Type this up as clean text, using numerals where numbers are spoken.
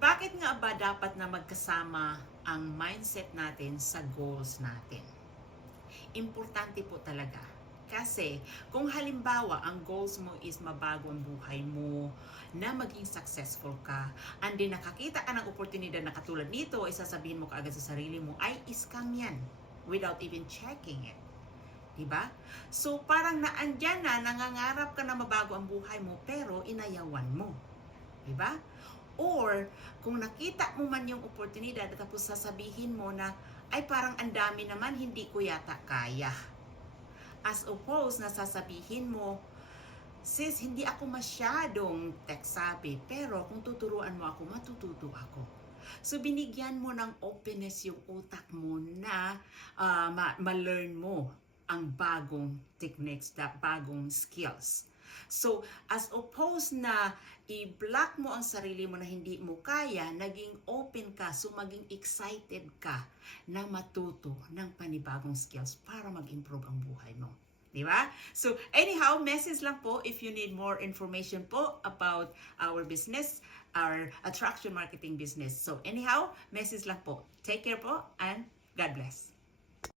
Bakit nga ba dapat na magkasama ang mindset natin sa goals natin? Importante po talaga. Kasi kung halimbawa ang goals mo is mabago ang buhay mo, na maging successful ka, and then nakakita ka ng oportunidad na katulad nito, ay sasabihin mo kaagad sa sarili mo, ay scam yan, without even checking it. Diba? So parang naandyan na, nangangarap ka na mabago ang buhay mo, pero inayawan mo. Diba? Or, kung nakita mo man yung oportunidad at tapos sasabihin mo na, ay parang ang dami naman, hindi ko yata kaya. As opposed na sasabihin mo, sis, hindi ako masyadong tech-savvy, pero kung tuturuan mo ako, matututo ako. So, binigyan mo ng openness yung utak mo na ma-learn mo ang bagong techniques, bagong skills. So, as opposed na i-block mo ang sarili mo na hindi mo kaya, naging open ka, so maging excited ka na matuto ng panibagong skills para mag-improve ang buhay mo. Diba? So, anyhow, message lang po if you need more information po about our business, our attraction marketing business. So, anyhow, message lang po. Take care po and God bless.